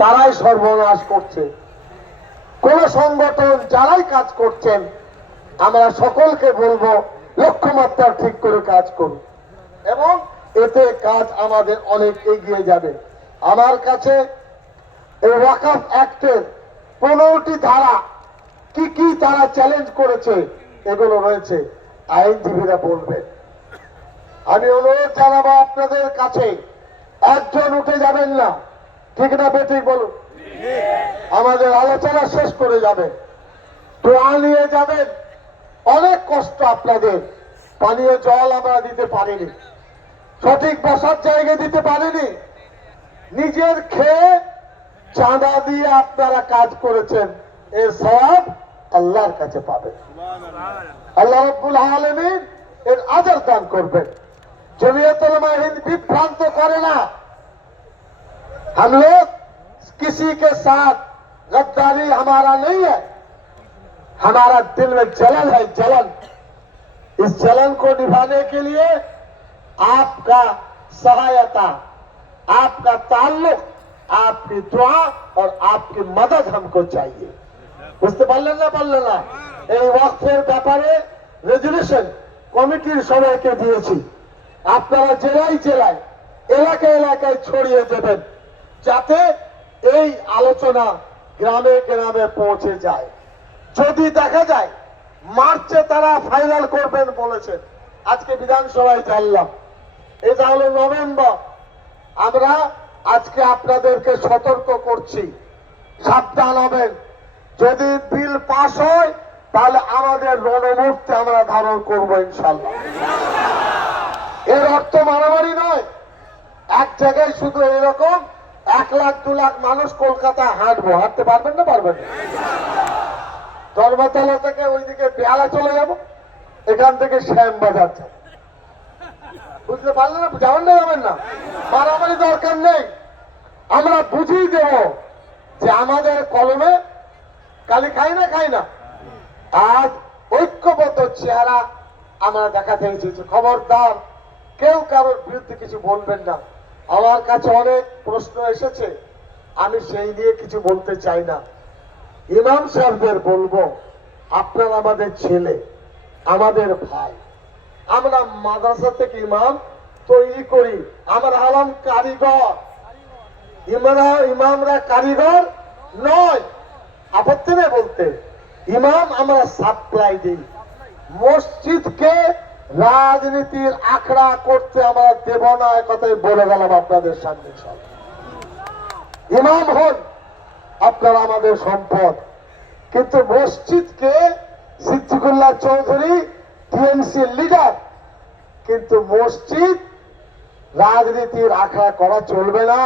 তারাই সর্বনাশ করছে। কোন সংগঠন যারাই কাজ করছেন আমরা সকলকে বলবো লক্ষ্যমাত্রা ঠিক করে কাজ করুন এবং এতে কাজ আমাদের অনেক এগিয়ে যাবে। আমার কাছে এই ওয়াকফ অ্যাক্টের 15টি ধারা কি কি তারা চ্যালেঞ্জ করেছে এগুলো রয়েছে, আইনজীবীরা বলবেন। আমি অনুরোধ জানাবো আপনাদের কাছে, একজন উঠে যাবেন না, ঠিক না বেঠিক বলুন? আমাদের আলোচনা শেষ করে যাবেন, দোয়া নিয়ে যাবেন। অনেক কষ্ট আপনাদের, পানীয় জল আমরা দিতে পারিনি, সঠিক বসার জায়গা দিতে পারিনি, নিজের খেয়ে চাঁদা দিয়ে আপনারা কাজ করেছেন, এর সওয়াব আল্লাহর কাছে পাবেন। আল্লাহ রাব্বুল আলামিন এর আজর দান করবেন। जमीयत उलमा हिंद विभ्रांत करे ना। हम लोग किसी के साथ गद्दारी हमारा नहीं है, हमारा दिल में जलन है, जलन। इस जलन को निभाने के लिए आपका सहायता, आपका ताल्लुक, आपकी दुआ और आपकी मदद हमको चाहिए। বুঝতে পারলেন না? এই ওয়াকফের ব্যাপারে রেজুলেশন কমিটির সবাইকে দিয়েছি। আপনারা জেলায় জেলায়, এলাকায় এলাকায় ছড়িয়ে দেবেন যাতে এই আলোচনা গ্রামে গ্রামে পৌঁছে যায়। যদি দেখা যায় মার্চে তারা ফাইনাল করবেন বলেছেন, আজকে বিধানসভায় জানলাম, এটা হলো নভেম্বর। আমরা আজকে আপনাদেরকে সতর্ক করছি, সাবধান হবেন। যদি বিল পাস হয় তাহলে আমাদের রণমূর্তি আমরা ধারণ করবো ইনশাল্লাহ। এর অর্থ মারামারি নয়। এক জায়গায় শুধু এরকম 1 লাখ 2 লাখ মানুষ কলকাতা হাঁটবো, হাঁটতে পারবেন না? পারবেন না। ধর্মতলা থেকে ওইদিকে বেহালা চলে যাব, এখান থেকে শ্যামবাজার যাব। বুঝতে পারলেন না? যাবেন না? মারামারি দরকার নেই। আমরা বুঝিয়ে দেব যে আমাদের কলমে কালি খাই না। আজ ঐক্যবদ্ধ চেহারা আমরা দেখাতে এসেছি। খবরদার কেউ কারোর বিরুদ্ধে কিছু বলবেন না। আমার কাছে অনেক প্রশ্ন এসেছে, আমি সেই নিয়ে কিছু বলতে চাই না। ইমাম সাহেবদের বলবো, আপনারা আমাদের ছেলে, আমাদের ভাই। আমরা মাদ্রাসা থেকে ইমাম তৈরি করি, আমরা হলাম কারিগর। ইমামরা কারিগর নয়, আপত্তি নেই বলতে। ইমাম আমরা সাপ্লাই দিই। মসজিদকে রাজনীতির আখড়া করতে আমরা দেব না, কথাই বলে গেলাম আপনাদের সামনে। সব ইমাম হন, আপনারা আমাদের সম্পদ, কিন্তু মসজিদকে সিদ্দিকুল্লাহ চৌধুরী টিএমসি লিডার, কিন্তু মসজিদ রাজনীতির আখড়া করা চলবে না।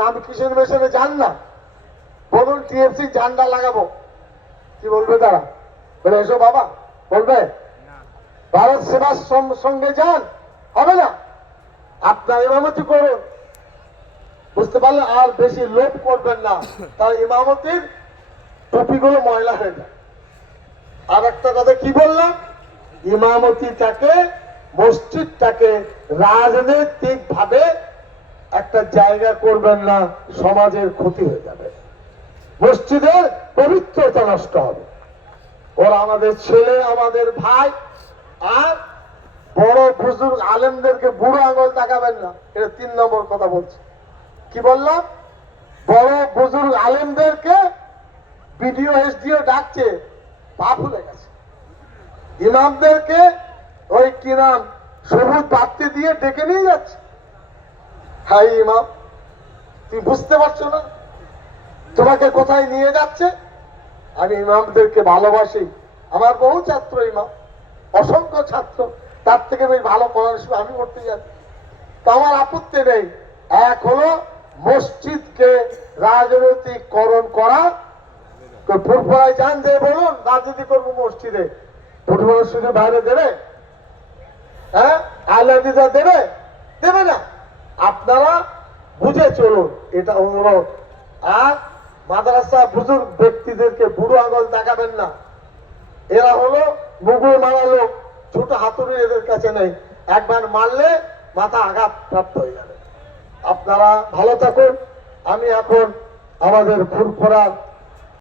রামকৃষ্ণ মিশনে যান না, বলুন টিএমসি ঝান্ডা লাগাবো, কি বলবে তারা? বলে এসো বাবা, বলবে ভারত সেবার সঙ্গে যান, হবে না। আপনার ইমামতি করুন, বুঝতে পারলে? আর বেশি লোভ করবেন না, তার ইমামতির টুপিগুলো ময়লা হয়ে যায়। আর একটা কথা কি বললাম, ইমামতিটাকে, মসজিদটাকে রাজনৈতিক ভাবে একটা জায়গা করবেন না, সমাজের ক্ষতি হয়ে যাবে, মসজিদের পবিত্রতা নষ্ট হবে। ওরা আমাদের ছেলে, আমাদের ভাই। আর বড় বুজুর্গ আলেমদেরকে বুড়ো আঙুল তাকাবেন না, এটা 3 নম্বর কথা বলছি। কি বললাম? বড় বুজুর্গ আলেমদেরকে বিডিও এসডিও ডাকছে, পা ফুলে গেছে। ইমামদেরকে ওই কি নাম সবুজ বাতি দিয়ে ডেকে নিয়ে যাচ্ছে। হাই ইমাম, তুমি বুঝতে পারছো না তোমাকে কোথায় নিয়ে যাচ্ছে? আমি ইমামদেরকে ভালোবাসি, আমার বহু ছাত্র ইমাম, অসংখ্য ছাত্র, তার থেকে বেশ ভালো পড়াশোনা আমি করতে যাই, তো আমার আপত্তি নেই। এক হলো মসজিদকে রাজনৈতিকরণ করা। ফুটবলায় যান, যে বলুন রাজনীতি করবো মসজিদে, ফুটবল শুধু বাইরে দেবে? হ্যাঁ, আল্লাহ দেবে না। আপনারা বুঝে চলুন, এটা অনুরোধ। আর মাদ্রাসা বুজুর্গ ব্যক্তিদেরকে বুড়ো আঙুল দেখাবেন না। এরা হলো মুগুর মারা লোক, ছোট হাতুড়ি এদের কাছে নেই, একবার মারলে মাথা আঘাত প্রাপ্ত হয়ে যাবে। আপনারা ভালো থাকুন, আমি এখন আমাদের ফুরফুরার